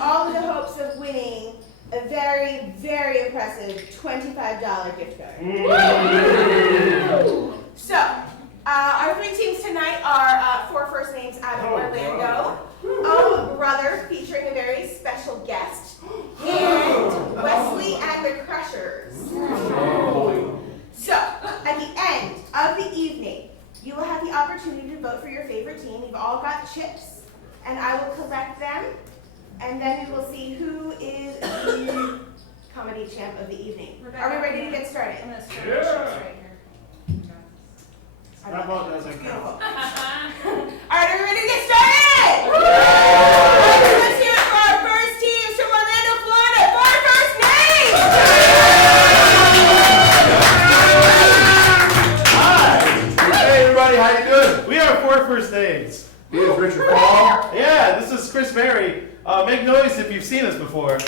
all in the hopes of winning a very, very impressive $25 gift card. So, our three teams tonight are four first names out of Orlando, Brother featuring a very special guest, and Wesley and the Crushers. So, at the end of the evening, you will have the opportunity to vote for your favorite team. You've all got chips, and I will collect them, and then we will see who is the comedy champ of the evening. Are we ready to get started? I'm going to start the chips right here. That vote doesn't count. All right, are we ready to get started? Let's hear it for our first teams from Orlando, Florida. For our first name! Hi! Hey everybody, how you doing? We are four first names. This is Richard Paul. Yeah, this is Chris Mary. Make noise if you've seen us before.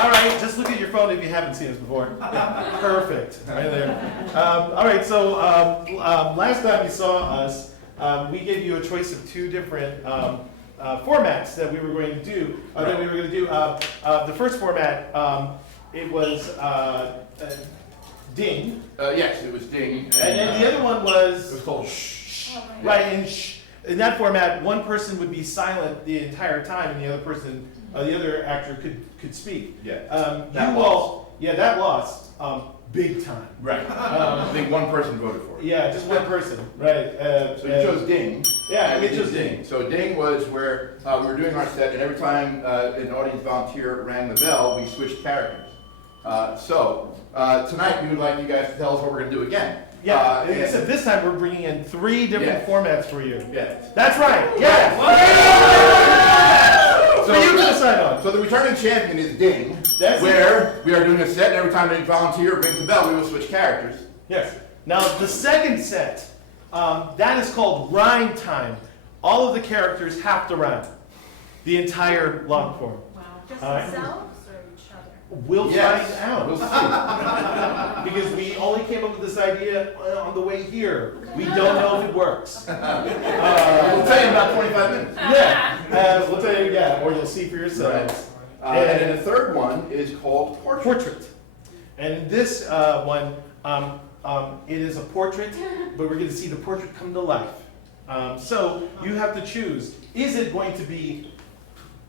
All right, just look at your phone if you haven't seen us before. Perfect, right there. All right, so last time you saw us, we gave you a choice of two different formats that we were going to do. The first format, it was Ding. Yes, it was Ding. And then the other one was... It was called Shh. Oh, Right, and in that format, one person would be silent the entire time, and the other person, the other actor could speak. Yeah. That lost. Big time. Right. I think one person voted for it. Yeah, just one person. Right. So you chose Ding. Yeah, we chose Ding. So Ding was where we were doing our set, and every time an audience volunteer rang the bell, we switched characters. Tonight we would like you guys to tell us what we're going to do again. Yeah, except this time we're bringing in three different formats for you. Yes. That's right. Yes. So you can decide on. So the returning champion is Ding, That's where we are doing a set, and every time a volunteer rings the bell, we will switch characters. Yes. Now the second set, that is called rhyme time. All of the characters have to rhyme, the entire long form. Wow. Just All right. themselves or each other? We'll Yes. find out. We'll see. Because we only came up with this idea on the way here. We don't know if it works. We'll tell you in about 25 minutes. Yeah, we'll tell you, or you'll see for yourselves. And then the third one is called Portrait. And this one, it is a portrait, but we're going to see the portrait come to life. So you have to choose. Is it going to be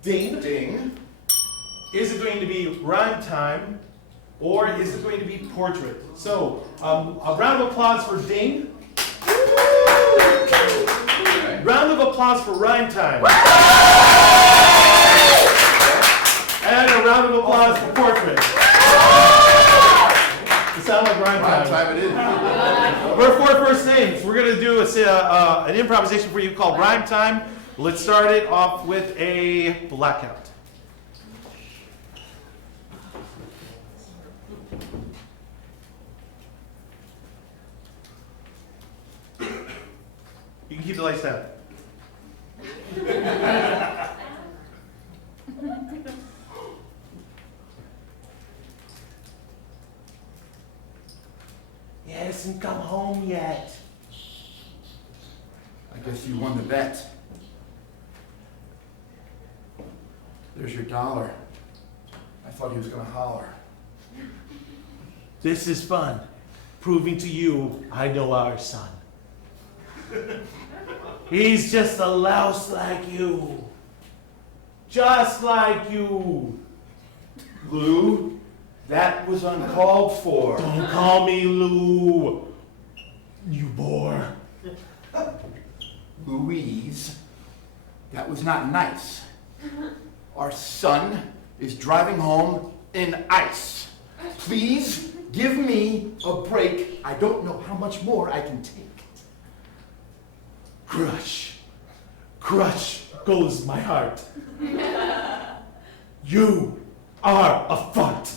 Ding? Ding. Is it going to be rhyme time? Or is it going to be portrait? So, a round of applause for Ding. Okay. Round of applause for rhyme time. And a round of applause for portrait. It sounds like rhyme Prime time. time it is. We're four first names. We're going to do an improvisation for you called rhyme time. Let's start it off with a blackout. You can keep the lights down. He hasn't come home yet. I guess you won the bet. There's your $1. I thought he was gonna holler. This is fun, proving to you I know our son. He's just a louse like you. Just like you. Lou, that was uncalled for. Don't call me Lou, you bore. Louise, that was not nice. Our son is driving home in ice. Please give me a break. I don't know how much more I can take. Crush, crush goes my heart. You are a fart.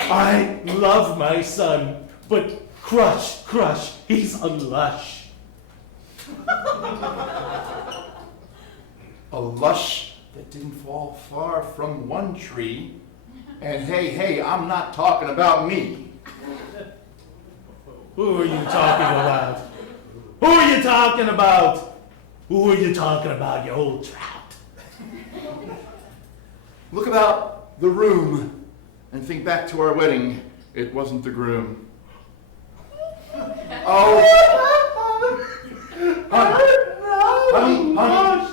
I love my son, but crush, crush, he's a lush. A lush that didn't fall far from one tree. And hey, I'm not talking about me. Who are you talking about? Who are you talking about? Who are you talking about, you old trout? Look about the room and think back to our wedding. It wasn't the groom. Oh. Honey, honey.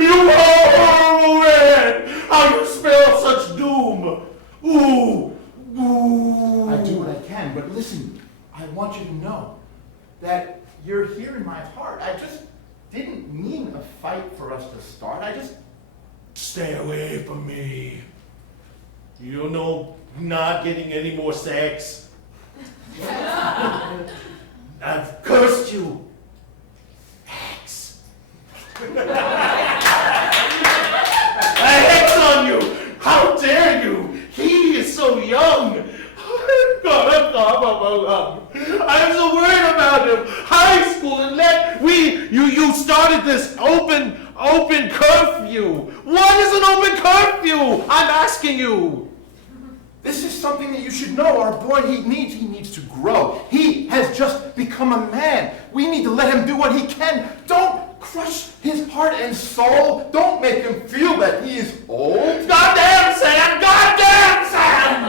You horrible man! How you spell such doom? Ooh, ooh. I do what I can, but listen, I want you to know that you're here in my heart. I just didn't mean a fight for us to start. I just... Stay away from me. You don't know not getting any more sex. I've cursed you. Hex. A hex on you. How dare you? He is so young. I'm so worried about him. High school and you started this open curfew. What is an open curfew? I'm asking you. This is something that you should know. Our boy, he needs to grow. He has just become a man. We need to let him do what he can. Don't crush his heart and soul. Don't make him feel that he is old. Goddamn Sam! Goddamn Sam!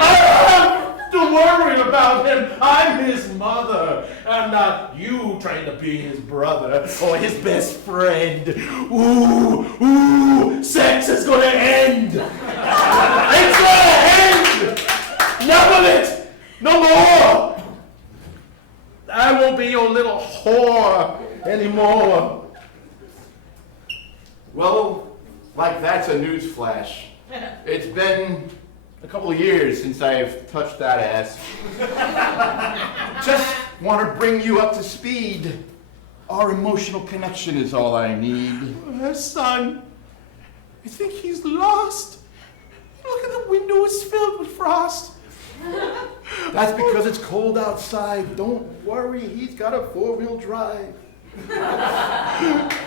I have to worry about him. I'm his mother. I'm not you trying to be his brother or his best friend. Ooh, sex is gonna end. It's gonna end. None of it. No more. I won't be your little whore anymore. Well, like that's a news flash. It's been a couple of years since I've touched that ass. Just want to bring you up to speed. Our emotional connection is all I need. Son, I think he's lost. Look at the window, it's filled with frost. That's because it's cold outside. Don't worry, he's got a 4-wheel drive.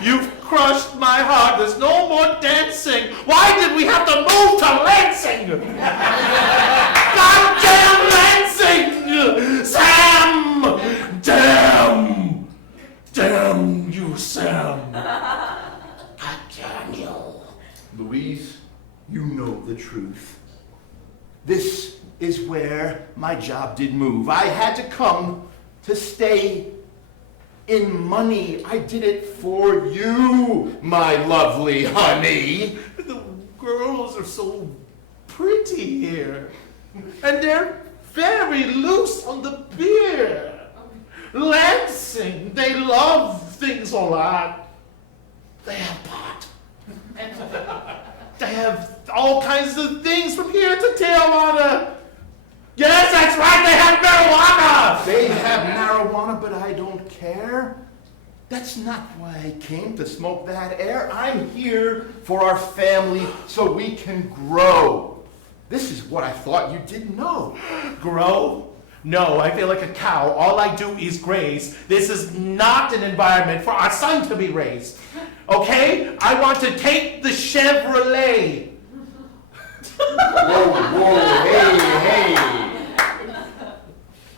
You've crushed my heart. There's no more dancing. Why did we have to move to Lansing? Goddamn Lansing! Sam! Damn you, Sam. Damn you. Louise, you know the truth. This is where my job did move. I had to come to stay in money. I did it for you, my lovely honey. The girls are so pretty here. And they're very loose on the beer. Lansing, they love things a lot. They have pot. They have all kinds of things from here to Tijuana. Yes, that's right, they have marijuana! They have marijuana, but I don't care. That's not why I came to smoke that air. I'm here for our family so we can grow. This is what I thought you didn't know. Grow? No, I feel like a cow. All I do is graze. This is not an environment for our son to be raised. Okay? I want to take the Chevrolet. Whoa, hey.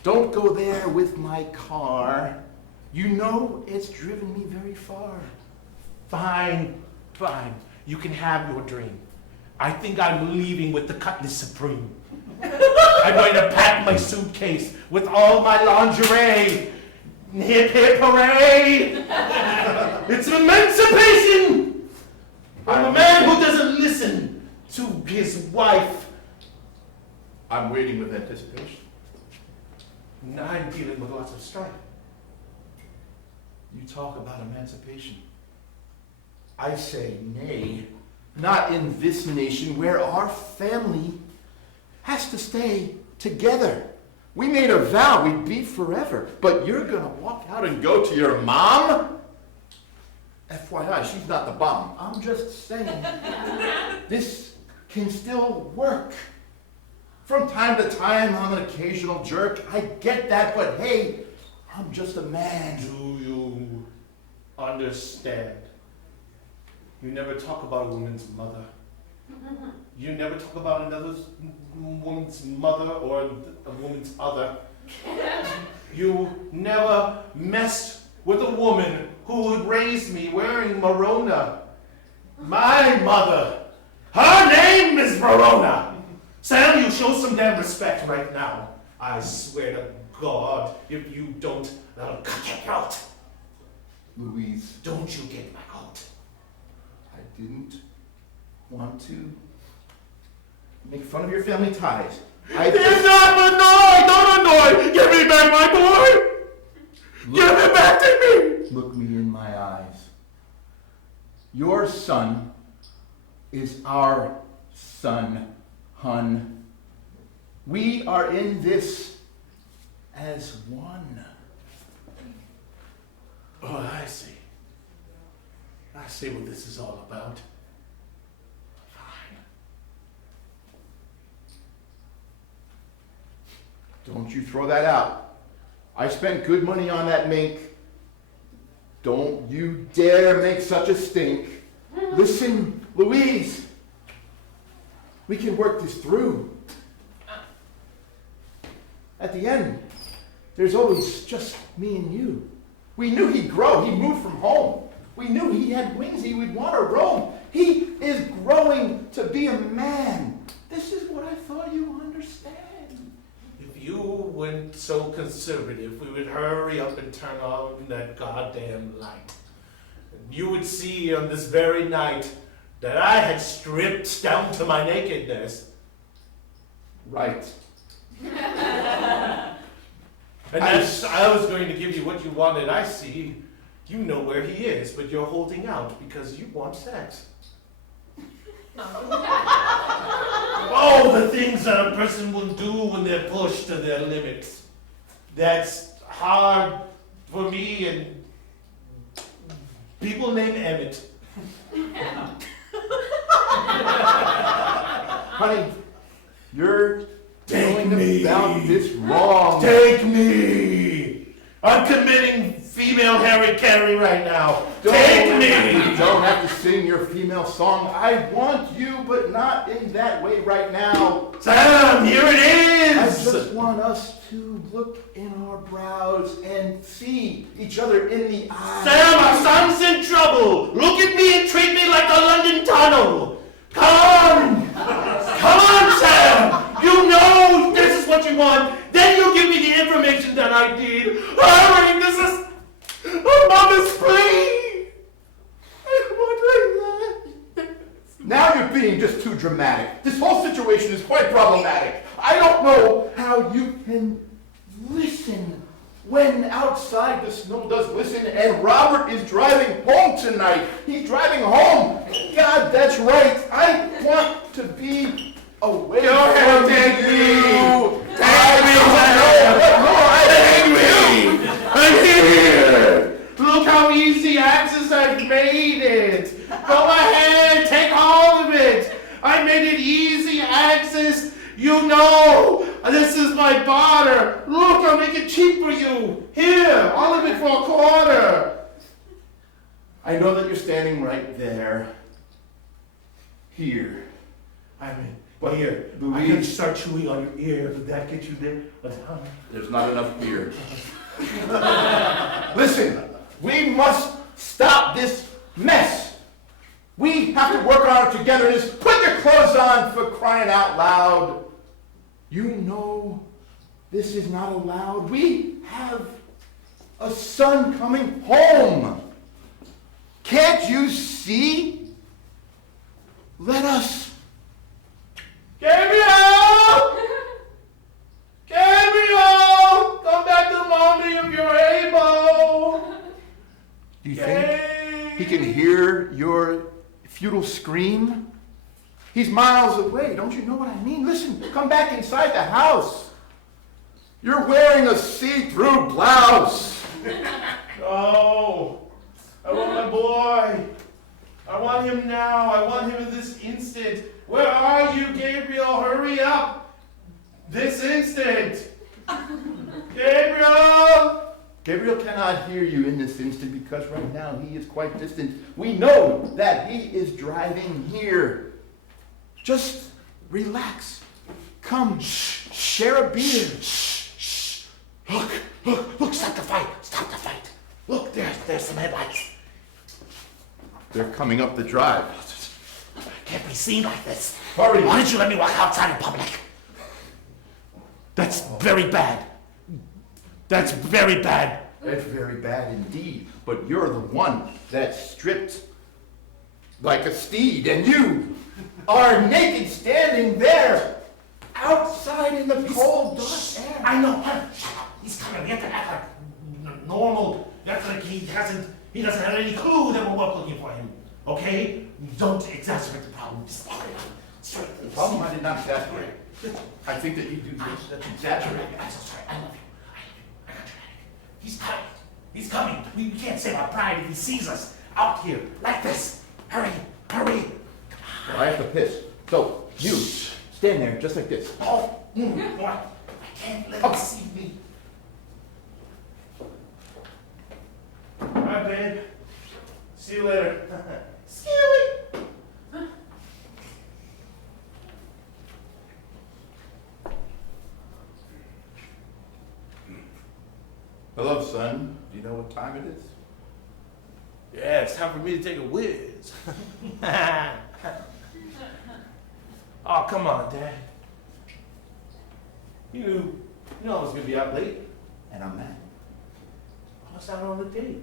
Don't go there with my car. You know it's driven me very far. Fine. You can have your dream. I think I'm leaving with the Cutlass Supreme. I'm going to pack my suitcase with all my lingerie. Hip hip hooray! It's emancipation! I'm a man who doesn't listen to his wife. I'm waiting with anticipation. I'm dealing with lots of strife. You talk about emancipation. I say nay. Not in this nation where our family has to stay together. We made a vow we'd be forever, but you're gonna walk out and go to your mom? FYI, she's not the bomb. I'm just saying, this can still work. From time to time, I'm an occasional jerk. I get that, but hey, I'm just a man. Do you understand? You never talk about a woman's mother. You never talk about another woman's mother or a woman's other. You never messed with a woman who would raise me wearing Morona. My mother, her name is Morona. Sam, you show some damn respect right now. I swear to God, if you don't, I'll cut your throat. Louise, Don't you get my coat. I didn't want to make fun of your family ties. It's not annoyed! Don't annoy! Give me back my boy! Give it back to me! Look me in my eyes. Your son is our son, hun. We are in this as one. Oh, I see. I see what this is all about. Fine. Don't you throw that out. I spent good money on that mink. Don't you dare make such a stink. Listen, Louise. We can work this through. At the end, there's always just me and you. We knew he'd grow. He moved from home. We knew he had wings. He would want to roam. He is growing to be a man. This is what I thought you understand. If you weren't so conservative, we would hurry up and turn on that goddamn light. And you would see on this very night that I had stripped down to my nakedness. Right. And as I was going to give you what you wanted, I see you know where he is, but you're holding out because you want sex. Oh, the things that a person will do when they're pushed to their limits. That's hard for me and people named Emmett. Honey, you're Take going me. about this wrong. Take me! I'm committing female Harry Carey right now. Take me! You don't have to sing your female song. I want you, but not in that way right now. Sam, here it I is! just want us to look in our brows and see each other in the eyes. Sam, our son's in trouble! Look at me and treat me like the London Tunnel! Come on! Come on, Sam! You know this is what you want. Then you give me the information that I need. Hurry, this is a mother's plea! I want Now you're being just too dramatic. This whole situation is quite problematic. I don't know how you can listen when outside the snow does glisten and Robert is driving home tonight. He's driving home. God, that's right. I want to be away Go ahead, from take you. me. Take me. Take me! I'm here! Look how easy Axis I've made it! Go ahead, take all of it! I made it easy, Axis! You know! This is my barter! Look, I'll make it cheap for you! Here, all of it for a quarter! I know that you're standing right there. Here. I mean, but here, I Louise. can start chewing on your ear. Did that get you there? There's not enough beer. Listen, we must stop this mess. We have to work on our togetherness. Put your clothes on, for crying out loud. You know this is not allowed. We have a son coming home. Can't you see? Let us. Gabriel! Gabriel! Come back to mommy if you're able! Do you think he can hear your futile scream? He's miles away. Don't you know what I mean? Listen, come back inside the house. You're wearing a see-through blouse. No! I want my boy! I want him now! I want him in this instant! Where are you, Gabriel? Hurry up! This instant! Gabriel! Gabriel cannot hear you in this instant because right now he is quite distant. We know that he is driving here. Just relax. Come, share a beer. Look, stop the fight. Look, there's some headlights. They're coming up the drive. I can't be seen like this. Hurry. Why didn't you let me walk outside in public? That's very bad. That's very bad. It's very bad indeed, but you're the one that's stripped like a steed, and you are naked standing there outside in the cold, dark air. I know. Shut up. He's coming. We have to act like normal. Act like he doesn't have any clue that we're looking for him. Okay? Don't exacerbate the problem. Just The problem I did not exaggerate. I think that you do this. That's exaggerating. I'm so sorry. I love you. I got your headache. He's coming. He's coming. We can't save our pride if he sees us out here like this. Hurry. Well, I have to piss. So, you stand there just like this. What? I can't let him see me. All right, babe. See you later. Scary. Hello, son. Do you know what time it is? Yeah, it's time for me to take a whiz. Oh, come on, Dad. You know I was gonna be out late. And I'm mad. I was out on a date.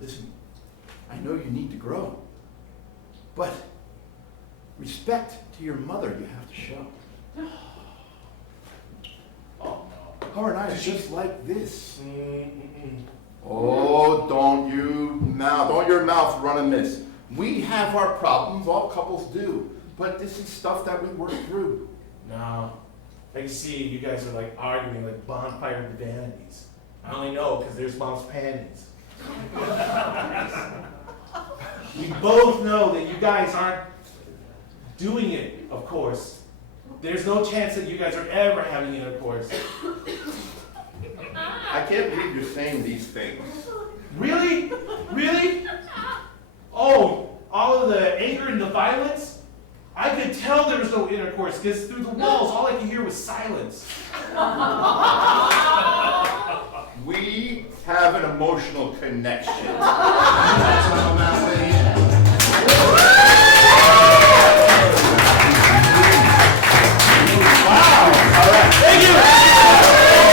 Listen, I know you need to grow, but respect to your mother you have to show. Oh Her and I are just like this. no. Oh, don't your mouth run amiss. We have our problems, all couples do, but this is stuff that we work through. No. I can see you guys are like arguing like bonfire vanities. I only know because there's mom's panties. We both know that you guys aren't doing it, of course. There's no chance that you guys are ever having intercourse. I can't believe you're saying these things. Really? Really? Oh, all of the anger and the violence? I could tell there was no intercourse because through the walls, all I could hear was silence. We have an emotional connection. Thank you!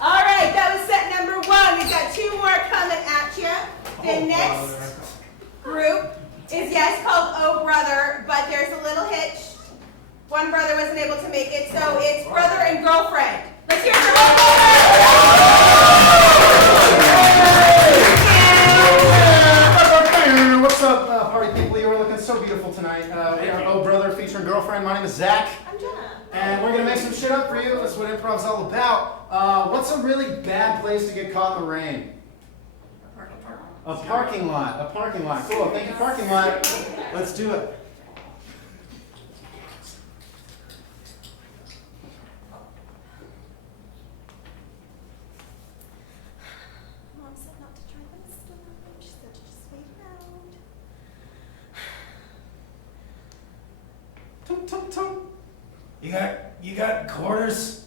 All right, that was set number 1. We've got 2 more coming at you. The next group is, yes, called Oh Brother, but there's a little hitch. One brother wasn't able to make it, so it's brother and girlfriend. Let's hear it for Oh Brother! What's up, party people? You are looking so beautiful tonight. We are Oh Brother featuring girlfriend. My name is Zach, I'm Jenna. and we're gonna make some shit up for you. That's what improv's all about. What's a really bad place to get caught in the rain? A parking lot. A parking lot. Cool. Thank you, parking lot. Let's do it. Mom said not to drive in the storm. She said to just wait around. Tum tum tum. You got quarters?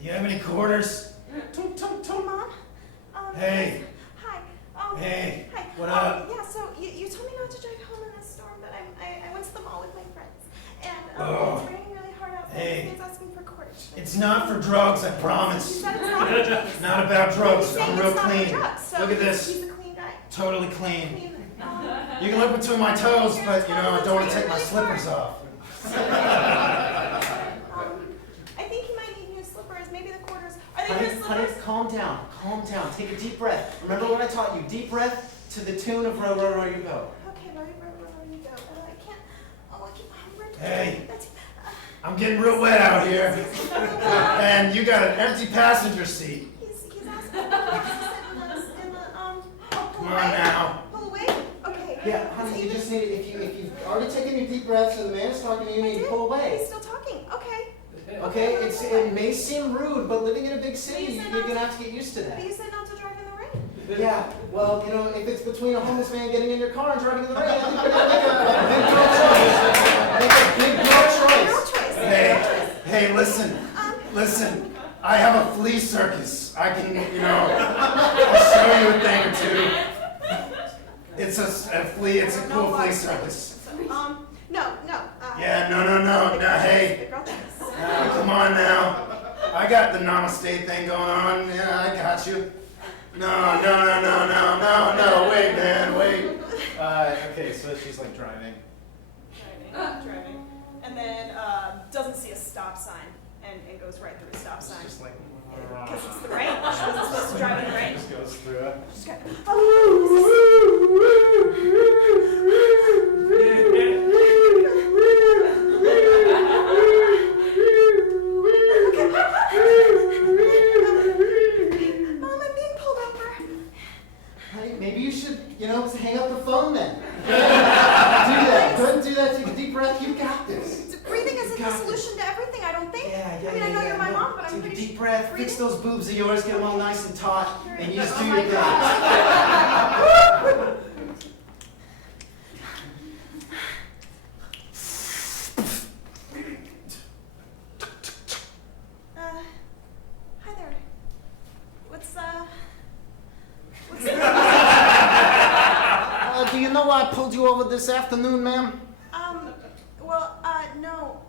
You have any quarters? Tum tum tum. Mom? Hey. Hi. Hey. Hi. What up? Yeah, so you told me not to drive home in this storm, but I went to the mall with my friends. And Oh. it's raining really hard outside. Hey. He's asking for quarters. It's not for drugs, I You promise. said it's not for drugs. Not about drugs. He's saying I'm real it's not for clean. drugs, so Look at this. He's a clean guy. Totally clean. Clean. You can look between my toes, but you know, I don't want to take my slippers off. I think you might need new slippers. Maybe the quarters. Are they Honey, new honey, slippers? calm down, take a deep breath. Remember what I taught you, deep breath to the tune of Row, Row, Row, You Go. Okay, where you go? I can't. Oh, I can't. Hey. That's, I'm getting real wet out here. And you got an empty passenger seat. he's asking. In the pull Come away. on now. Pull away. Okay. Yeah, honey, you just need to, if you've already taken your deep breaths and the man is talking to you, you need to pull He's away. still talking. Okay. Okay, it may seem rude, but living in a big city, But you said you're not gonna to- have to get used to But that. you said not to drive in the rain. Yeah, well, you know, if it's between a homeless man getting in your car and driving in the rain, I think we're gonna make a big girl choice. Girl choice. Hey, listen. I have a flea circus. I can, I'll show you a thing or two. It's a flea. It's a cool flea circus. No. Yeah, no. Hey, The girl choice. come on now. I got the namaste thing going on. Yeah, I got you. No. Wait, man, wait. Okay, so she's like driving. Driving. And then doesn't see a stop sign and goes right through a stop sign. Just like. Because it's the rain. She wasn't supposed to drive in the rain. Just goes through it. She's got, I'm being pulled over. Hey, maybe you should, hang up the phone then. Do that. Go ahead and do that. Take a deep breath. You got this. Breathing isn't the got solution to everything, I don't think. Yeah. I mean, I know you're my mom, but I'm Take a pretty deep breath. Fix breathing. those boobs of yours. Get them all nice and taut, and you just Oh do my your thing. Hi there. What's Do you know why I pulled you over this afternoon, ma'am? No.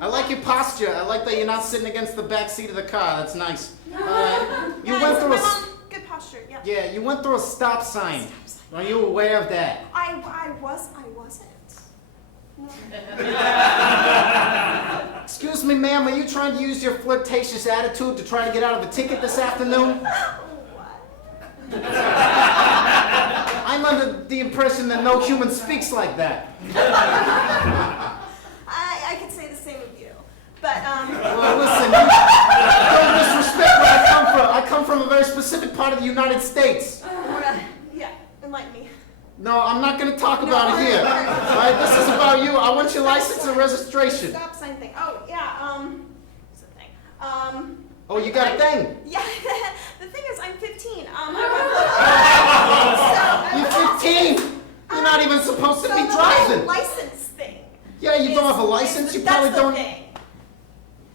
I like your posture. I like that you're not sitting against the back seat of the car. That's nice. You Yeah, went through my a mom, good posture, yeah. yeah. You went through a stop sign. Are you aware of that? I wasn't. No. Excuse me, ma'am. Are you trying to use your flirtatious attitude to try to get out of a ticket this afternoon? What? I'm under the impression that no human speaks like that. I could say the same of you. But, Well, listen, you don't disrespect where I come from. I come from a very specific part of the United States. yeah, enlighten me. No, I'm not going to talk about No, it here. all right. All right, this is about you. I want your license and registration. Stop sign thing. Oh, yeah, it's a thing. Oh, you got a thing? Yeah, the thing is, I'm 15. You're 15. You're not even supposed to be The driving. license thing. Yeah, you don't have a license. You probably That's the don't. thing.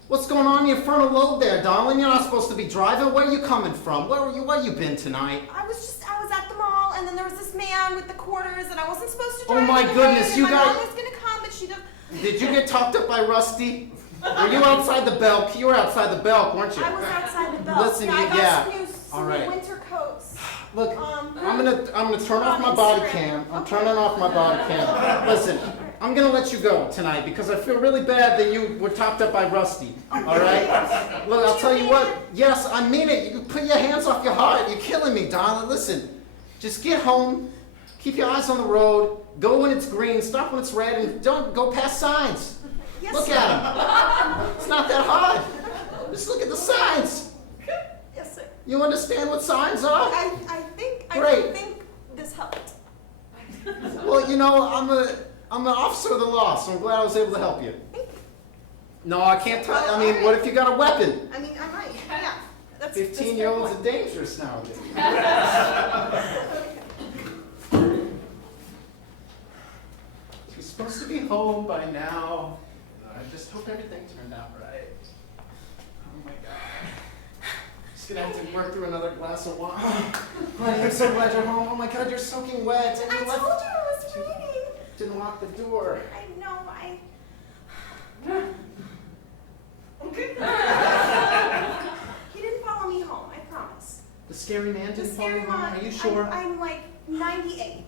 What's going on in your frontal lobe there, darling? You're not supposed to be driving. Where are you coming from? Where you been tonight? I was at the mall, and then there was this man with the quarters, and I wasn't supposed to Oh drive. my in the goodness, rain, you and got- My mom was gonna come, but she doesn't. Did you get talked up by Rusty? Were you outside the Belk? You were outside the Belk, weren't you? I was outside the belt. Listen, I got yeah. some All right. winter coats. Look, Um, I'm gonna turn off my on body Instagram. cam. I'm Okay. turning off my body cam. Listen, I'm gonna let you go tonight because I feel really bad that you were topped up by Rusty. All right? Look, I'll tell you what. Yes, I mean it. You put your hands off your heart. You're killing me, darling. Listen, just get home. Keep your eyes on the road. Go when it's green. Stop when it's red, and don't go past signs. Yes, Look sir. at them. It's not that hard. Just look at the signs. Yes, sir. You understand what signs are? I Great. think this helped. Well, I'm an officer of the law, so I'm glad I was able to help you. No, I can't tell. I mean, what if you got a weapon? I mean, I might. Yeah. That's 15-year-olds that's are dangerous nowadays. She's supposed to be home by now. I just hope everything turned out right. Oh my God. Just gonna have to work through another glass of wine. Honey, I'm so glad you're home. Oh my God, you're soaking wet. And I you told you left- it was raining. didn't lock the door. I know. He didn't follow me home. I promise. The scary man The didn't follow you scary home? man. Are you sure? I'm like 98.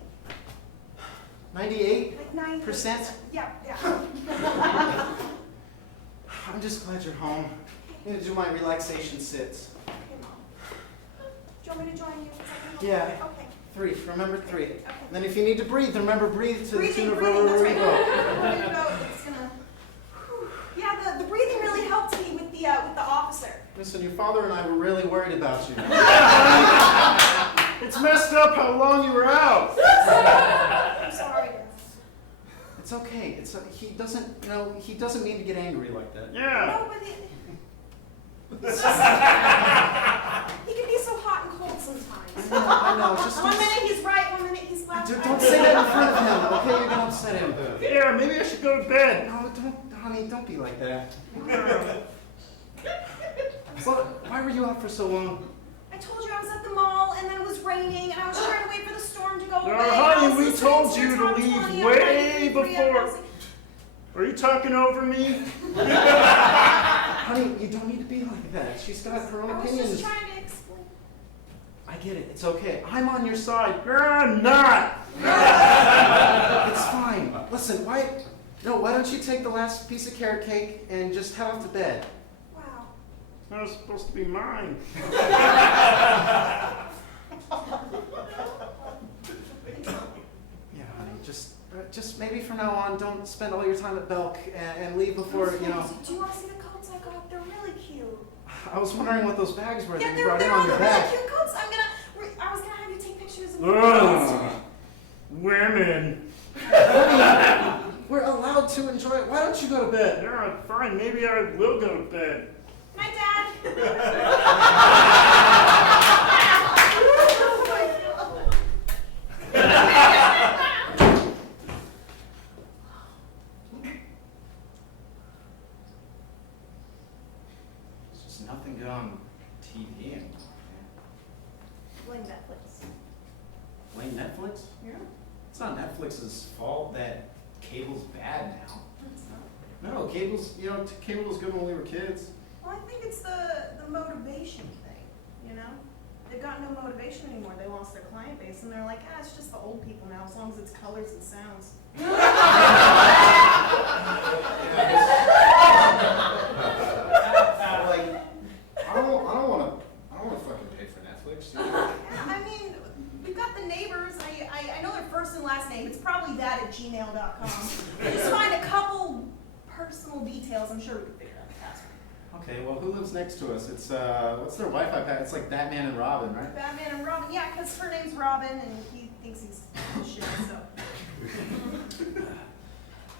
98? Like 90%. Percent? Yeah. I'm just glad you're home. I'm gonna do my relaxation sits. Okay, Mom. Do you want me to join you? Yeah. Okay. 3. Remember 3. Okay. And then if you need to breathe, remember breathe to the tune of Breathing, that's right. Go. Ready to go. It's gonna. Yeah, the breathing really helped me with the officer. Listen, your father and I were really worried about you. It's messed up how long you were out. I'm sorry. It's okay. He doesn't mean to get angry like that. No, but it's just, he can be so hot and cold sometimes. I know, just One minute he's right, one minute he's left. don't say that in front of him, okay? You're gonna upset him. Here, maybe I should go to bed. No, honey, don't be like that. Well, why were you out for so long? I told you I was at the mall, and then it was raining, and I was trying to wait for the storm to go away. Honey, I was we listening told to you the to top leave 20 on way 93 before. FM. Are you talking over me? Honey, you don't need to be like that. She's got her own I was opinions. just trying to explain. I get it. It's okay. I'm on your side. I'm not. It's fine. Listen, why don't you take the last piece of carrot cake and just head off to bed? Wow. That was supposed to be mine. Yeah, honey, just maybe from now on, don't spend all your time at Belk and leave before, Do you want to see the coats I got? They're really cute. I was wondering what those bags were that you Yeah, brought in they're on all your really back. cute coats. I was gonna have you take pictures of the Ugh. Women. We're allowed to enjoy it. Why don't you go to bed? Yeah, fine. Maybe I will go to bed. My dad. There's just nothing good on TV anymore. Blame Netflix. Blame Netflix? Yeah. It's not Netflix's fault that cable's bad now. No, cable was good when we were kids. Well, I think it's the motivation thing, you know? They've got no motivation anymore. They lost their client base, and they're like, it's just the old people now, as long as it's colors and sounds. Like, I don't want to fucking pay for Netflix. Yeah, I mean, we've got the neighbors. I know their first and last name. It's probably that at gmail.com. Just find a couple personal details. I'm sure we can figure out the password. Okay, well, who lives next to us? It's, what's their Wi-Fi pack? It's like Batman and Robin, right? Batman and Robin. Yeah, because her name's Robin, and he thinks he's shit, so.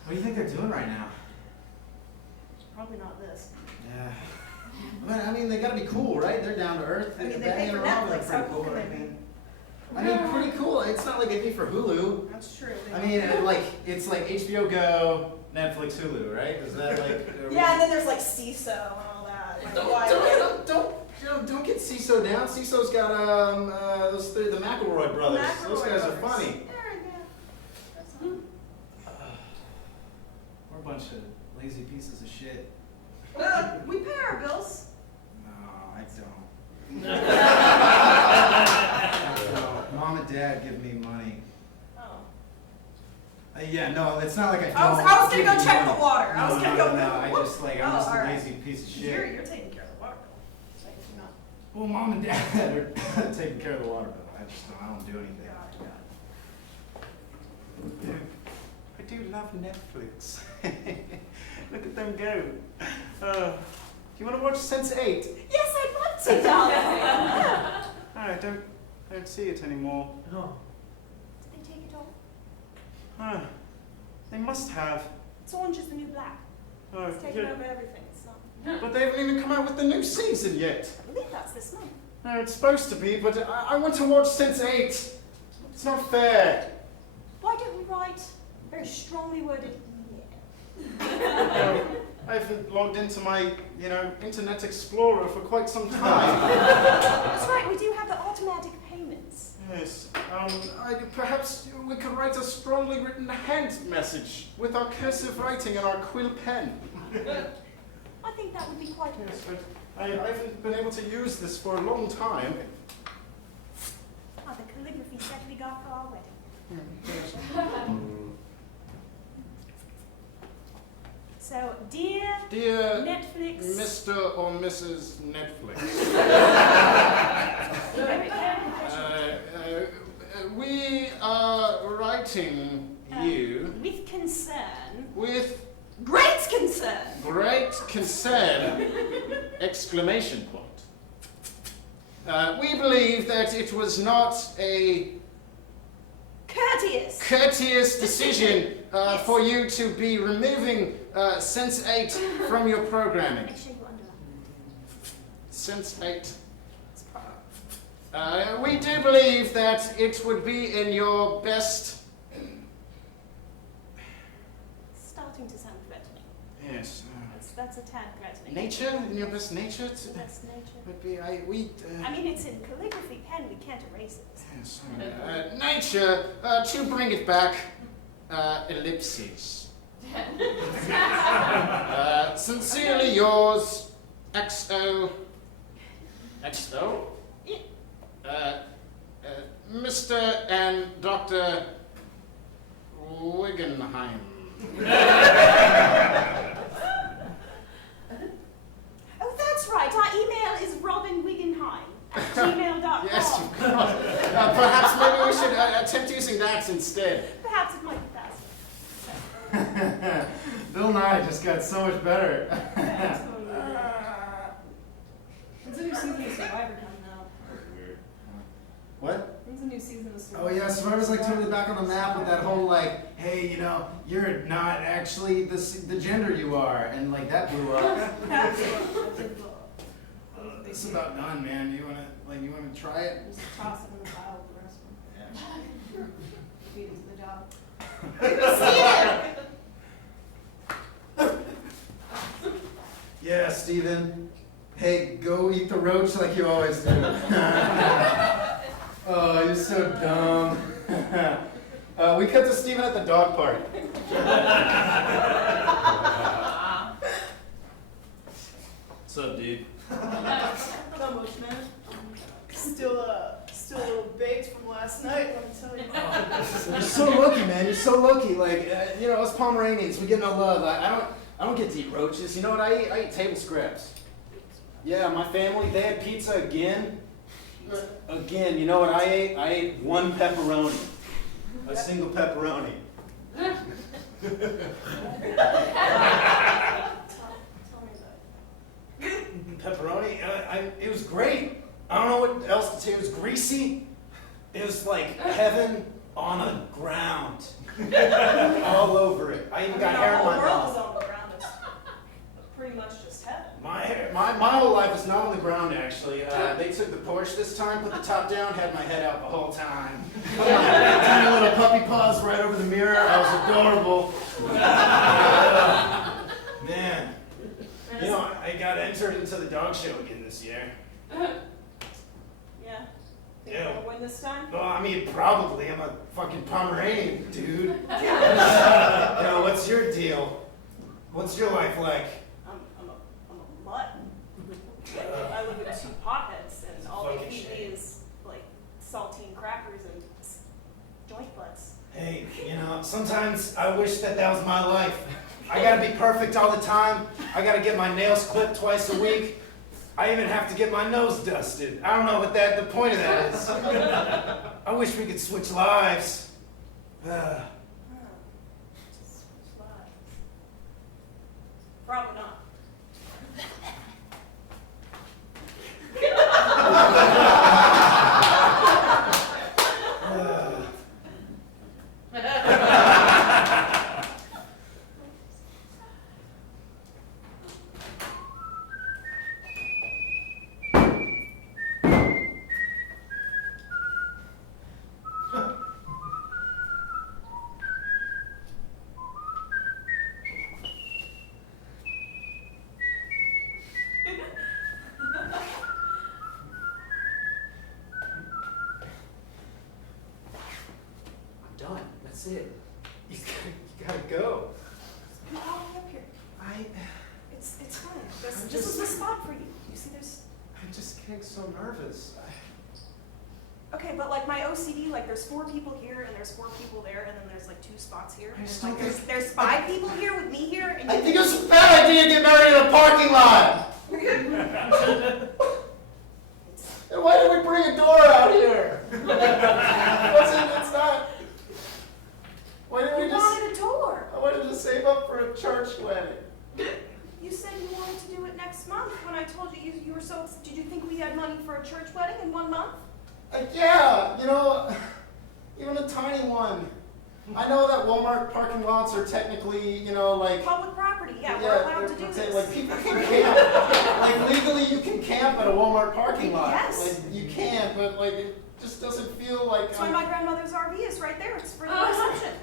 What do you think they're doing right now? Probably not this. Yeah. But, I mean, they gotta be cool, right? They're down to earth. I mean, they Batman pay for and Robin are Netflix, pretty how cool, cool can right? they be? I mean, pretty cool. It's not like they pay for Hulu. That's true. I mean, it's like HBO Go, Netflix, Hulu, right? Is that like? Yeah, and then there's like CISO and all that. Like, why- Don't get CISO down. CISO's got the McElroy brothers. Those McElroy guys are brothers. funny. That's fine. We're a bunch of lazy pieces of shit. We pay our bills. No, I don't. Mom and Dad give me money. Oh. Yeah, no, it's not like I don't. I was gonna give go you check money. the water. I was gonna go. No, I just like I'm Oh, just a alright. lazy piece of shit. You're taking care of the water bill. So you're not. Well, Mom and Dad are taking care of the water bill. I don't do anything. God. I do love Netflix. Look at them go. Do you want to watch Sense8? Yes, I'd love to, darling. I don't see it anymore. Did they take it all? They must have. It's orange is the new black. Oh, It's taken over everything. It's not. But they haven't even come out with the new season yet. I believe that's this month. No, it's supposed to be, but I want to watch Sense8. It's not fair. Why don't we write a very strongly worded yeah? I haven't logged into my, Internet Explorer for quite some time. That's right, we do have the automatic payments. Yes. Perhaps we could write a strongly written hand message with our cursive writing and our quill pen. I think that would be quite good. Yes, but I haven't been able to use this for a long time. Oh, the calligraphy set we got for our wedding. So, dear Netflix. Mr. or Mrs. Netflix, we are writing you With concern. with Great concern! great concern! Exclamation point. We believe that it was not a courteous decision for you to be removing Sense8 from your programming. Make sure you underline. Sense8. We do believe that it would be in your best... Starting to sound threatening. Yes. That's a tad threatening. Nature? In your best nature? Best nature. Would be... I mean, it's in calligraphy pen. We can't erase it. Yes. Nature, to bring it back, ellipses. Sincerely yours, XO. XO? Mr. and Dr. Wiggenheim. Oh, that's right. Our email is robinwiggenheim@gmail.com. Yes, of course. Perhaps maybe we should attempt using that instead. Perhaps it might be faster. Bill Nye just got so much better. When's the new season of Survivor coming out? What? When's the new season of Survivor? Oh yeah, Survivor's like totally back on the map with that whole like, hey, you know, you're not actually the gender you are, and like that blew up. It's about done, man. You wanna try it? Just toss it in the pile with the rest of them. Feed it to the dog. Yeah, Steven. Hey, go eat the roach like you always do. Oh, you're so dumb. We cut to Steven at the dog park. What's up, dude? Not much, man. Still a little baked from last night, let me tell you. You're so lucky, man. You're so lucky. Like, you know, us Pomeranians, we get no love. I don't get to eat roaches. You know what I eat? I eat table scraps. Yeah, my family, they had pizza again. Again, you know what I ate? I ate one pepperoni. A single pepperoni. Tell me about it. Pepperoni? It was great. I don't know what else to say. It was greasy. It was like heaven on a ground. All over it. I even got hair on my The world is mouth. on the ground. It's pretty much just heaven. My whole life is not on the ground, actually. They took the Porsche this time, put the top down, had my head out the whole time. Tiny little puppy paws right over the mirror. I was adorable. Man. You know, I got entered into the dog show again this year. Yeah. Think Yeah. you're gonna win this time? Well, I mean, probably. I'm a fucking Pomeranian, dude. You know, what's your deal? What's your life like? I'm a mutt. I live with two potheads, and all they Fucking feed me shame. is like saltine crackers and joint butts. Hey, you know, sometimes I wish that was my life. I gotta be perfect all the time. I gotta get my nails clipped twice a week. I even have to get my nose dusted. I don't know what the point of that is. I wish we could switch lives. Probably not. I'm done. That's it. You gotta go. Come all the way up here. It's fine. This is the spot for you. You see, I'm just getting so nervous. Okay, but like my OCD, like there's 4 people here and there's 4 people there, and then there's like 2 spots here. I And just then, like, don't think- there's 5 people here with me here, and I think it's a bad idea to get married in a parking lot. And why did we bring a door out here? It's not. Why didn't we you just? wanted a door. I wanted to save up for a church wedding. You said you wanted to do it next month. When I told you you were so. Did you think we had money for a church wedding in 1 month? Yeah, you know, even a tiny one. I know that Walmart parking lots are technically, you know, like. Public property. Yeah, we're allowed to do this. Like people can camp. Like legally, you can camp at a Walmart parking lot. Yes. Like you can, but like it just doesn't feel like That's why my grandmother's RV is right there. It's for the reception.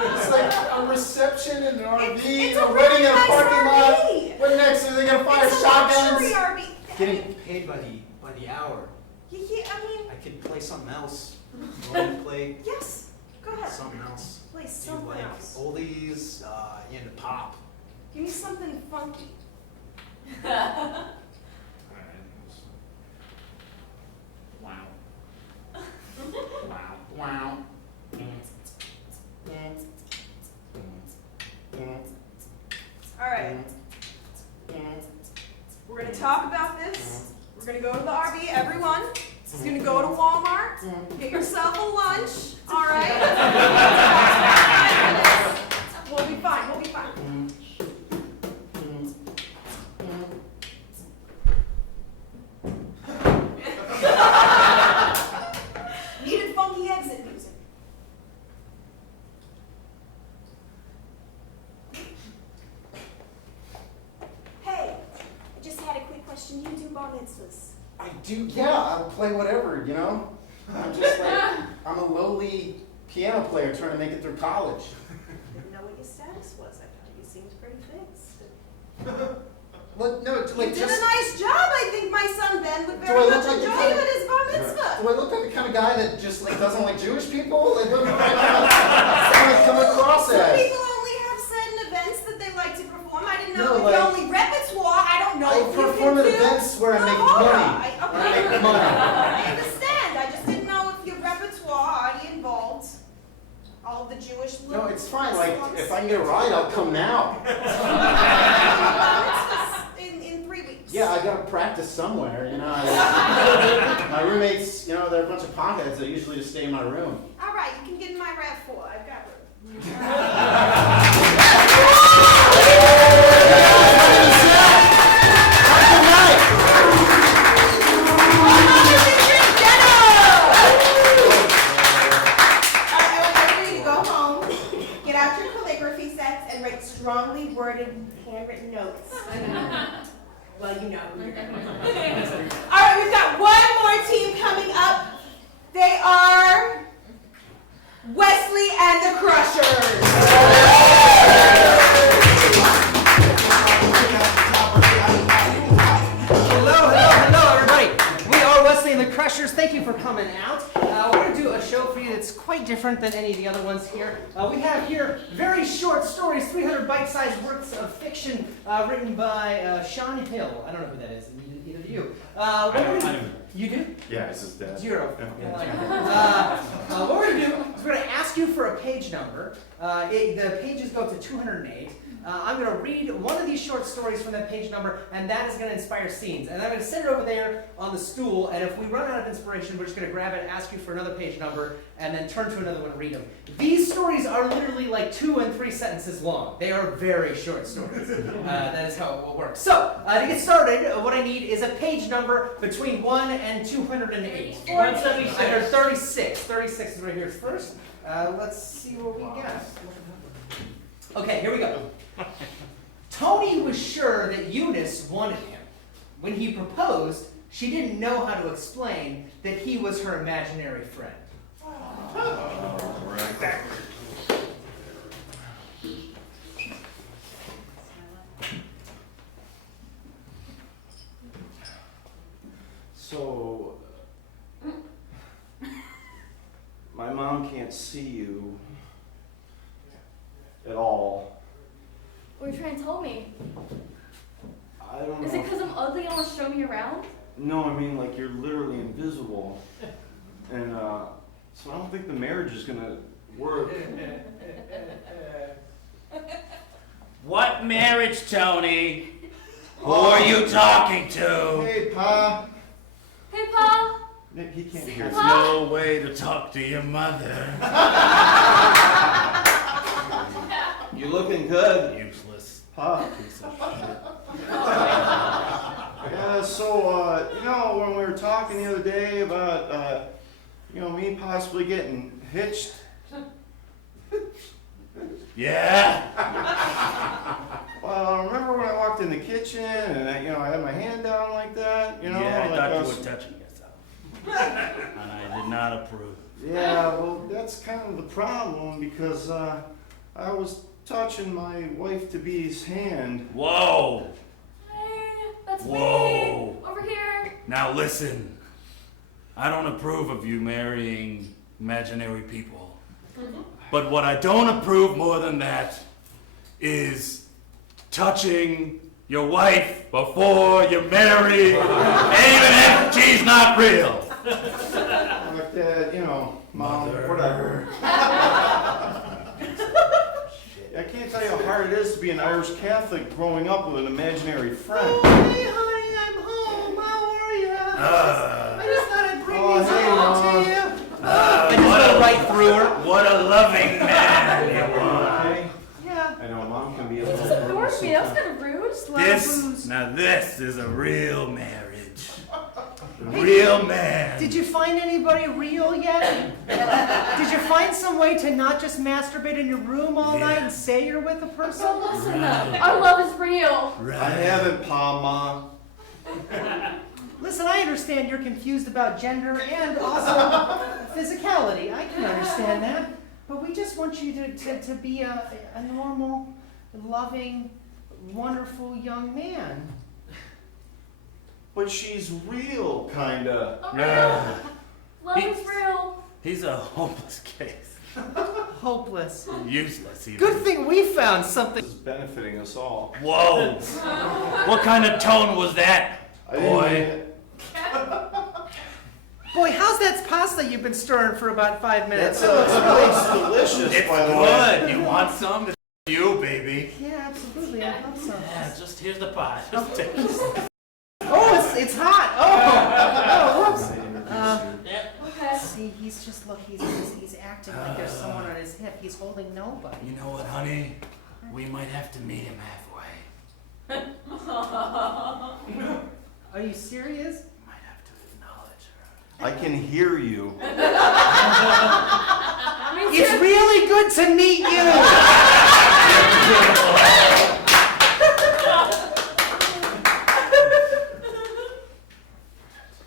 it's like a reception in an RV, It's a a wedding really in a nice parking lot. RV. What next? Are they gonna fire It's a shotguns? luxury RV. Getting paid by the hour. Yeah, I mean, I could play something else. Play yes. Go ahead. something else. Play Do you something like else. oldies? You into pop? Give me something funky. Alright. Wow. Wow. All right. We're gonna talk about this. We're gonna go to the RV. Everyone is gonna go to Walmart. Get yourself a lunch. All right. We'll be fine. We'll be fine. Needed funky exit music. Hey, I just had a quick question. Do you do bar mitzvahs? I do, yeah, I'll play whatever, you know? I'm just like, I'm a lowly piano player trying to make it through college. I didn't know what your status was. I thought you seemed pretty fixed. Look, no, it's You like did just, a nice job. I think my son Ben would Do I very look much like the enjoy kind- you at his bar mitzvah. do I look like the kind of guy that just like doesn't like Jewish people? Like, what do I come across Some as? people only have certain events that they like to perform. I didn't know No, if like- you only repertoire. I don't know I if you perform can at do events where I the make horror. money. Okay. Where I make money. I understand. I just didn't know if your repertoire already involved all of the Jewish. No, it's fine. Like, songs. if I can get a ride, I'll come now. Bar mitzvahs in 3 weeks. Yeah, I gotta practice somewhere, you know. My roommates, you know, they're a bunch of potheads that usually just stay in my room. All right, you can get in my RAV4. I've got room. I want everybody to go home, get out your calligraphy sets, and write strongly worded handwritten notes. Well, you know. All right, we've got one more team coming up. They are Wesley and the Crushers. Hello, everybody. We are Wesley and the Crushers. Thank you for coming out. We're going to do a show for you that's quite different than any of the other ones here. We have here very short stories, 300 bite-sized works of fiction written by Sean Hill. I don't know who that is, either of you. You do? Yeah, it's his dad. 0. Yeah. What we're going to do is we're going to ask you for a page number. The pages go to 208. I'm going to read one of these short stories from that page number, and that is going to inspire scenes. And I'm going to sit it over there on the stool, and if we run out of inspiration, we're just going to grab it, ask you for another page number, and then turn to another one and read them. These stories are literally like 2 and 3 sentences long. They are very short stories. That is how it will work. So, to get started, what I need is a page number between 1 and 208. 176. I heard 36. 36 is right here first. Let's see what we got. Okay, here we go. Tony was sure that Eunice wanted him. When he proposed, she didn't know how to explain that he was her imaginary friend. So, my mom can't see you at all. What are you trying to tell me? I don't know. Is it because I'm ugly and want to show me around? No, I mean, like, you're literally invisible. And, so I don't think the marriage is gonna work. What marriage, Tony? Who are you talking to? Hey, Pa. Hey, Pa! Nick, he can't hear There's us. no way to talk to your mother. You're looking good. Useless. Huh? Piece of shit. Yeah, so, you know, when we were talking the other day about, you know, me possibly getting hitched. Yeah? Well, remember when I walked in the kitchen and, you know, I had my hand down like that, you know? know? Yeah, I like thought you us. were touching yourself. And I did not approve. Yeah, well, that's kind of the problem because I was touching my wife-to-be's hand. Whoa! Hey, that's me. Whoa. Over here. Now listen, I don't approve of you marrying imaginary people. But what I don't approve more than that is touching your wife before you're married, even if she's not real. Like that, you know, Mom, Mother. whatever. I can't tell you how hard it is to be an Irish Catholic growing up with an imaginary friend. Oh, hey, honey, I'm home. How are you? I just thought I'd bring Oh, these hey, along Mom. to you. I just went right through her. What a loving man you are. Okay. Yeah. I know Mom can be a Just little ignored nervous me. That was sometimes. kind of rude. This is a real marriage. A real man. Did you find anybody real yet? Did you find some way to not just masturbate in your room all night and say you're with a person? So listen up. Our love is real. I haven't, Pa, Mom. Listen, I understand you're confused about gender and also physicality. I can understand that. But we just want you to be a normal, loving, wonderful young man. But she's real, kinda. Oh, Yeah. love is real. He's a hopeless case. Hopeless. Useless even. Good thing we found something. This is benefiting us all. Whoa. What kind of tone was that, I didn't mean boy? it. Boy, how's that pasta you've been stirring for about 5 minutes? It's delicious, It's by the way. good. You want some? It's you, baby. Yeah, absolutely. I love some. Yeah, just here's the pot. Just take this. Oh, it's hot. Oh, whoops. Okay. See, he's acting like there's someone on his hip. He's holding nobody. You know what, honey? We might have to meet him halfway. Are you serious? Might have to acknowledge her. I can hear you. It's really good to meet you.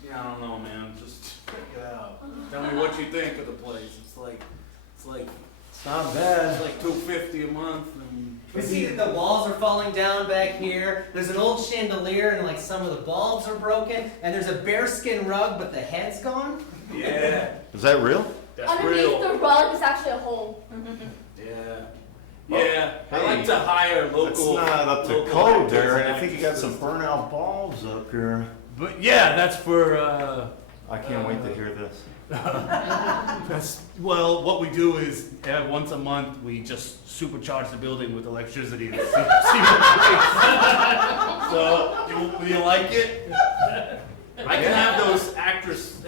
Yeah, I don't know, man. Just check it out. Tell me what you think of the place. It's like It's not bad. it's like $250 a month, and We see that the walls are falling down back here. There's an old chandelier and like some of the bulbs are broken. And there's a bearskin rug, but the head's gone. yeah, Is that real? that's Underneath real. the rug is actually a hole. Yeah, yeah. I like to hire local. It's not up to local code actors there, and and I think you got some actresses. burnout balls up here. But yeah, that's for. I can't wait to hear this. That's well. What we do is once a month we just supercharge the building with electricity to see what happens. So you like it? I can have those actors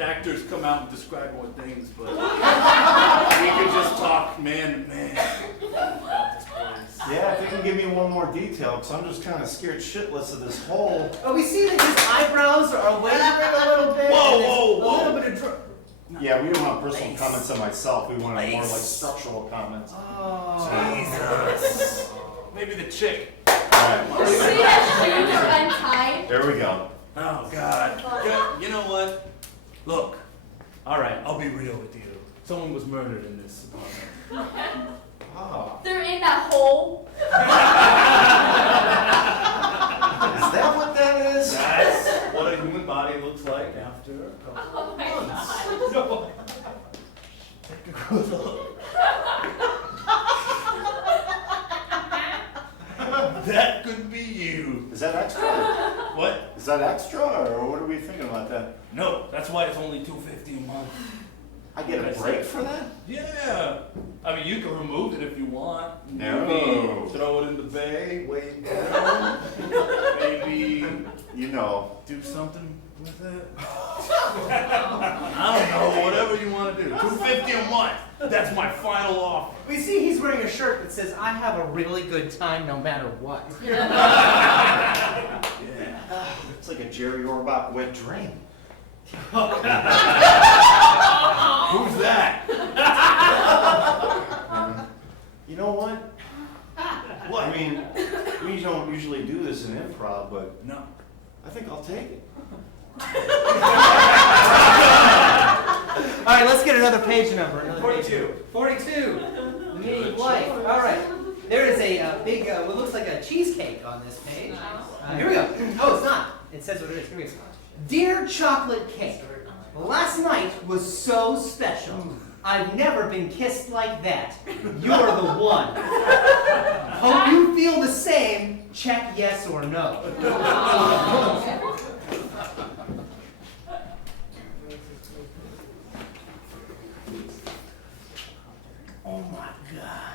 come out and describe more things, but we can just talk man to man about this place. Yeah, if you can give me one more detail, because I'm just kind of scared shitless of this hole. Oh, we see that his eyebrows are wavering a little bit. Whoa, and there's whoa, A whoa. little bit of Yeah, we don't want personal Lace. comments on myself. We want more like Lace. structural comments. Oh. Jesus. Maybe the chick. All right. The street has shoes are untied. There we go. Oh God. You know what? Look. All right, I'll be real with you. Someone was murdered in this apartment. Oh. They're in that hole. Is that what that is? That's what a human body looks like after a couple Oh my months. god. Take a good look. That could be you. Is that extra? What? Is that extra, or what are we thinking about that? No, that's why it's only $250 a month. I get a break for that? Yeah. I mean, you can remove it if you want. No. Maybe throw it in the bay, weigh it down. Maybe You know. do something with it. I don't know, whatever you want to do. $250 a month. That's my final offer. We see he's wearing a shirt that says, "I have a really good time no matter what." Yeah. It's like a Jerry Orbach wet dream. Who's that? You know what? What? I mean, we don't usually do this in improv, but No. I think I'll take it. All right, let's get another page number. Another 42. 42. The meaning of life. All right. There is a big, what looks like a cheesecake on this page. Here we go. Oh, it's not. It says what it is. Here we go. Dear chocolate cake, last night was so special. I've never been kissed like that. You're the one. Hope you feel the same. Check yes or no. Oh my God.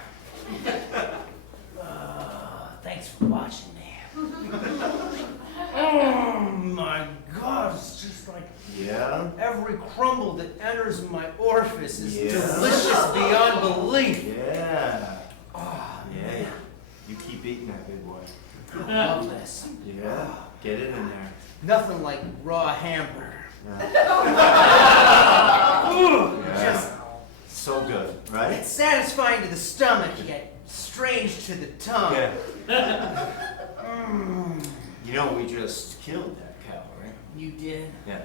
Thanks for watching me. Oh my God, it's just like Yeah? every crumble that enters my orifice is Yeah. delicious beyond belief. Yeah. Oh, Yeah. You keep eating that, big boy. I love this. Yeah. Get it in there. Nothing like raw hamburger. Yeah. Just, So good, right? it's satisfying to the stomach, yet strange to the tongue. Yeah. Mm, You know, we just killed that cow, right? you did? Yeah.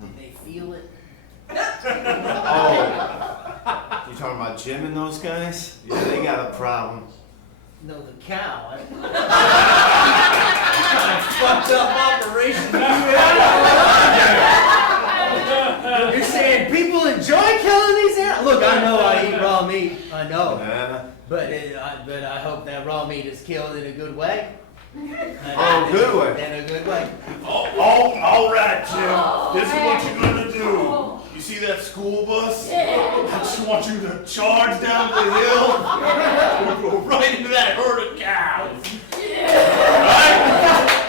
Did they feel it? Oh. You talking about Jim and those guys? Yeah, they got a problem. No, the cow. Fucked up operation. You're saying people enjoy killing these animals? Look, I know I eat raw meat. I know. Yeah. But I hope that raw meat is killed in a good way. Oh, good way. In a good way. All right, Jim. This is what you're gonna do. You see that school bus? I just want you to charge down the hill and go right into that herd of cows. Right?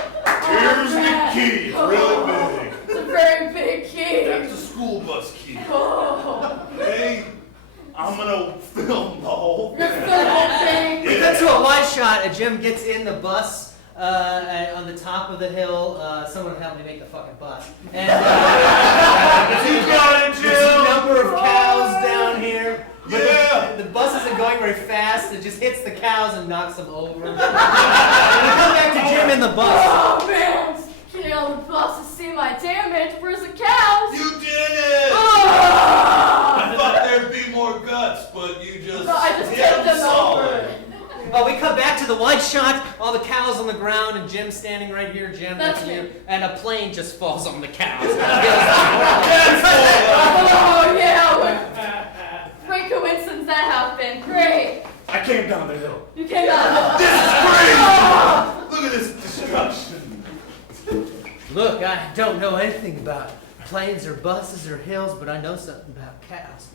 Here's the key. It's really big. It's a very big key. That's the school bus key. Oh. Hey, I'm gonna film the whole You're thing. filming. We cut to a wide shot, and Jim gets in the bus on the top of the hill. Someone help me make the fucking bus. And You got it, there's a Jim. number of cows down here. But Yeah. the bus isn't going very fast. It just hits the cows and knocks them over. And we come back to Jim in the bus. Oh man! Getting on the bus to see my damage. Where's the cows? You did it. Oh! I thought there'd be more guts, but you just I just hit tipped them solid. over. Oh, we come back to the wide shot, all the cows on the ground, and Jim standing right here, Jim That's next to me. you, and a plane just falls on the cows. Oh yeah! Great coincidence that happened. Great. I came down the hill. You came out. This is crazy. Look at this destruction. Look, I don't know anything about planes or buses or hills, but I know something about cows.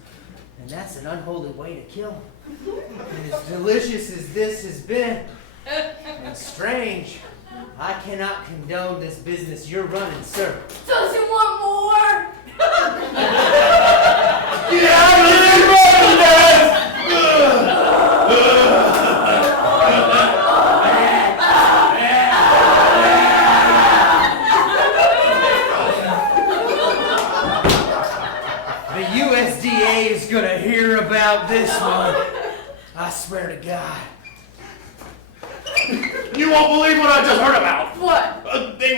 And that's an unholy way to kill them. And as delicious as this has been, and strange, I cannot condone this business you're running, sir. Does he want more? Get out of here, Martinez! The USDA is gonna hear about this one. I swear to God. You won't believe what I just heard about. What? They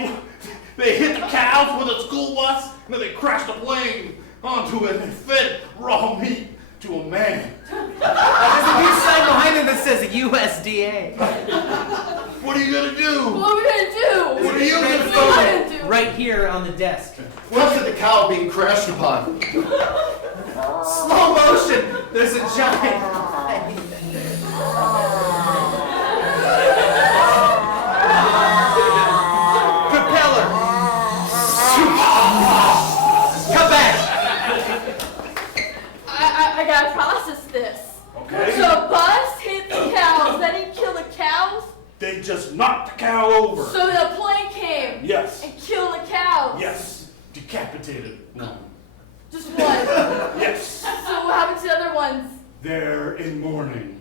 hit the cows with a school bus, and then they crashed a plane onto it and fed raw meat to a man. There's a huge sign behind it that says USDA. What are you gonna do? What are we gonna do? What are you What gonna are we do? gonna do? Right here on the desk. Look at the cow being crashed upon. Slow motion. There's a giant. Propeller. Come back. I gotta process this. Okay. So a bus hit the cows, then he killed the cows. They just knocked the cow over. So the plane came Yes. and killed the cows. Yes. Decapitated one. Just one. Yes. So what happened to the other ones? They're in mourning.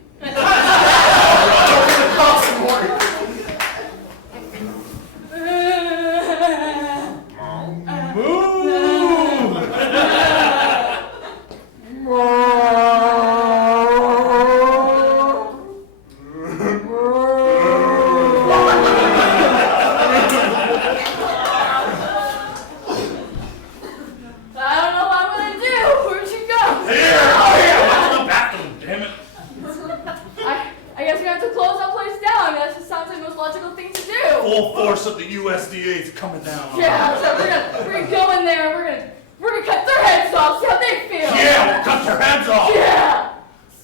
whole force of the USDA is coming down on Yeah, them. so we're gonna go in there. We're gonna cut their heads off. See how they feel. Yeah, we'll cut their heads off. Yeah.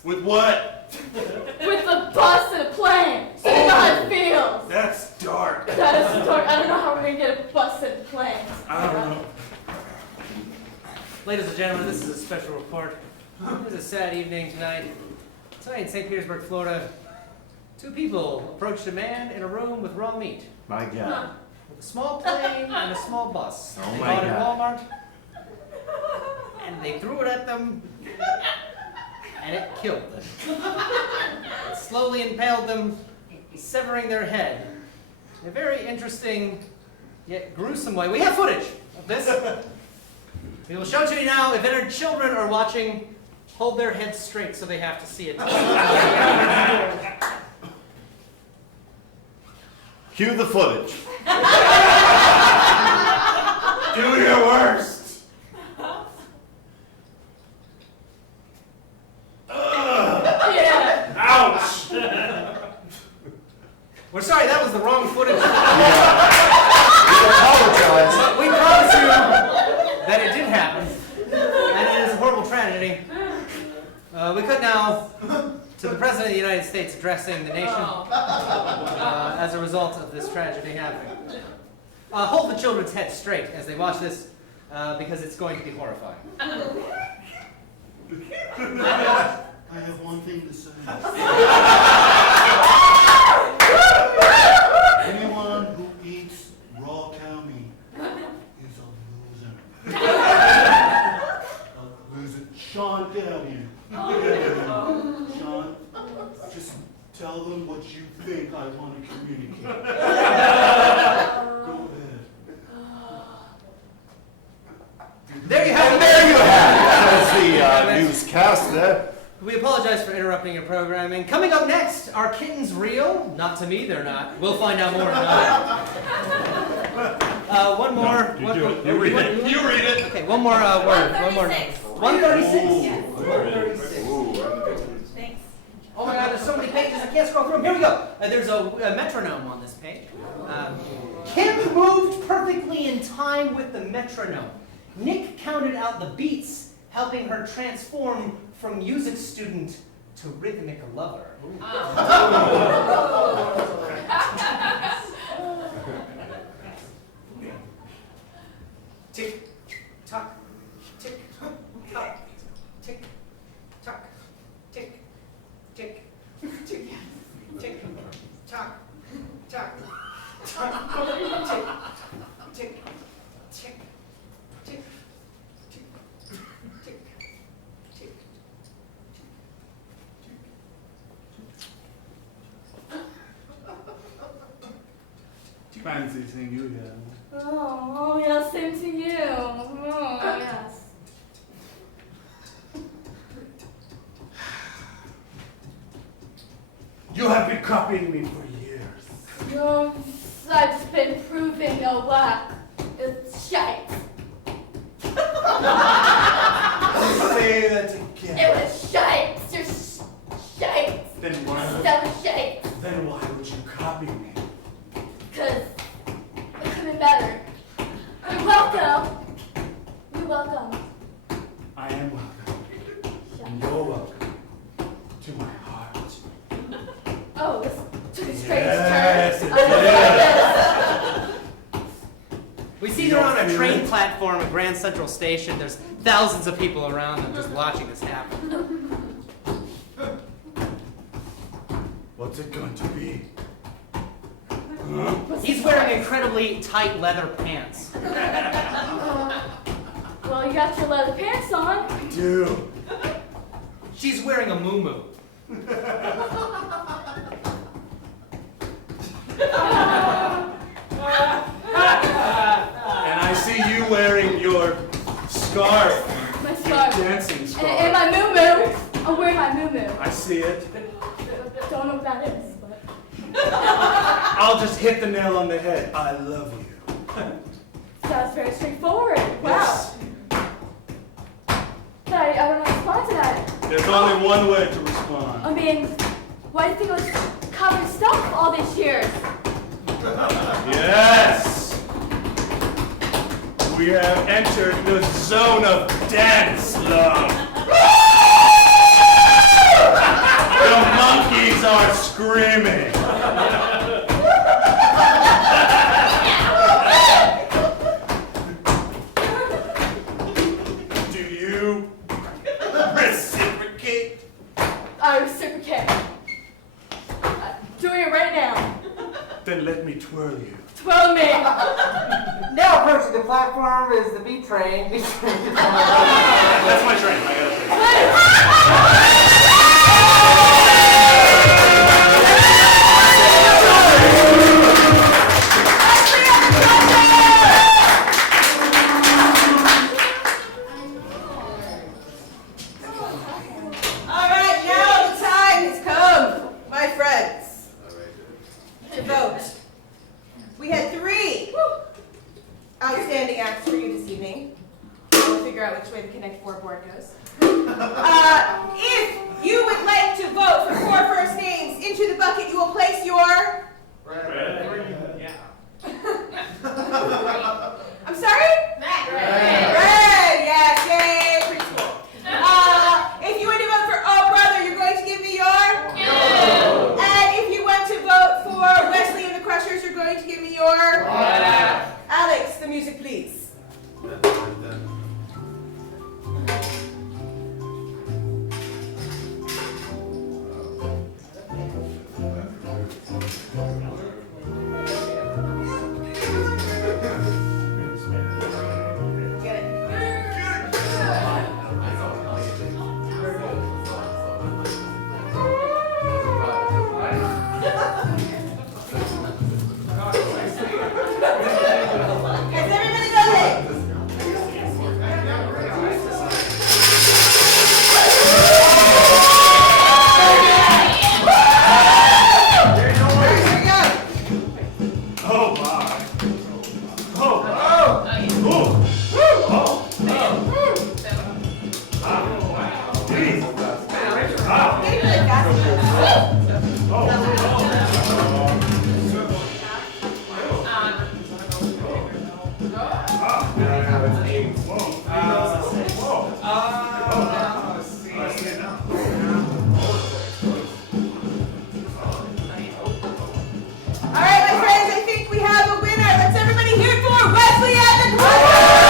With what? With a bus and a plane. So you know how it feels. That's dark. That is dark. I don't know how we're gonna get a bus and a plane. I don't know. Ladies and gentlemen, this is a special report. It was a sad evening tonight. Tonight in St. Petersburg, Florida, 2 people approached a man in a room with raw meat. My God. With a small plane and a small bus. Oh They my bought it at God. Walmart, and they threw it at them, and it killed them. It slowly impaled them, severing their head. In a very interesting, yet gruesome way. We have footage of this. We will show it to you now. If any children are watching, hold their heads straight so they have to see it. Cue the footage. Do your worst. Yeah. Ouch. We're sorry, that was the wrong footage. We apologize. But we promise you that it did happen, and it is a horrible tragedy. We cut now to the President of the United States addressing the nation as a result of this tragedy happening. Hold the children's heads straight as they watch this, because it's going to be horrifying. I have one thing to say. Anyone who eats raw cow meat is a loser. A loser. Sean, get out of here. Sean, just tell them what you think I want to communicate. Go ahead. There you have it. There you have it. That's the newscast there. We apologize for interrupting your programming. Coming up next, are kittens real? Not to me, they're not. We'll find out more tonight. One more. You do it. You read it. You read it. Okay, one more word. One more. 136. Yes. 136. Thanks. Oh my God, there's so many pages, I can't scroll through them. Here we go. There's a metronome on this page. Kim moved perfectly in time with the metronome. Nick counted out the beats, helping her transform from music student to rhythmic lover. Tick, tock, tick, tock, tick, tock, tick, tick, tick, tick, tock, tock, tock, tick, tick, tick, tick, tick, tick, tick. Fancy seeing you again. Oh, yeah, same to you. Oh, yes. You have been copying me for years. No, I've just been proving your work. It's shite. Say that again. It was shite. You're shite. Then You're why? so shite. Then why would you copy me? Because it could have been better. You're welcome. You're welcome. I am welcome. And you're welcome to my heart. Oh, this took a strange Yes, turn. it I don't like this. We see they're on a train platform at Grand Central Station. There's thousands of people around them just watching this happen. What's it going to be? He's wearing incredibly tight leather pants. Well, you got your leather pants on. I do. She's wearing a muumuu. And I see you wearing your scarf. My scarf. Dancing scarf. And my moo-moo. I'm wearing my moo-moo. I see it. Don't know what that is, but... I'll just hit the nail on the head. I love you. Sounds very straightforward. Wow. Yes. But I don't know how to respond to that. There's only one way to respond. I mean, why do you think I was covering stuff all these years? Yes! We have entered the zone of dance love. The monkeys are screaming. Do you reciprocate? I reciprocate. Doing it right now. Then let me twirl you. Twirl me. Now approaching the platform is the B train. That's my train. I All right, now the time has come, my friends, to vote. We had 3 outstanding acts for you this evening. We'll figure out which way the Connect 4 board goes. If you would like to vote for 4 first names into the bucket, you will place your... I'm sorry? Red, yes, yay, pretty cool. If you want to vote for Oh Brother, you're going to give me your? And if you want to vote for Wesley and the Crushers, you're going to give me your? Alex, the music, please. Get it. Has everybody done it? Oh my. Oh. Getting really fast. All right, my friends, I think we have a winner. Let's everybody hear it for Wesley and the Crushers!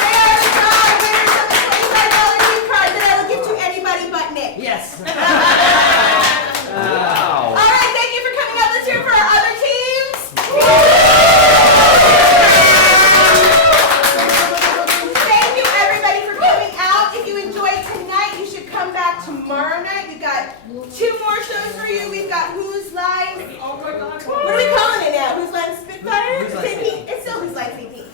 They are the proud winners of the $25 gift card that I will give to anybody but Nick. Yes. All right, thank you for coming out. Let's hear it for our other teams. Thank you, everybody, for coming out. If you enjoyed tonight, you should come back tomorrow night. We've got 2 more shows for you. We've got Whose Line? Oh my God. What are we calling it now? Whose Line Spitfire? Whose Line St. Pete? It's still Whose Line St. Pete.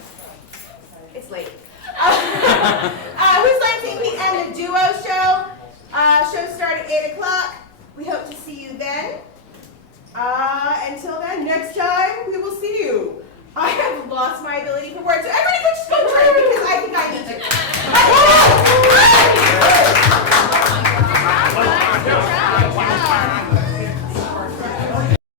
It's late. Whose Line St. Pete and the Duo Show. Shows start at 8 o'clock. We hope to see you then. Until then, next time we will see you. I have lost my ability for words. So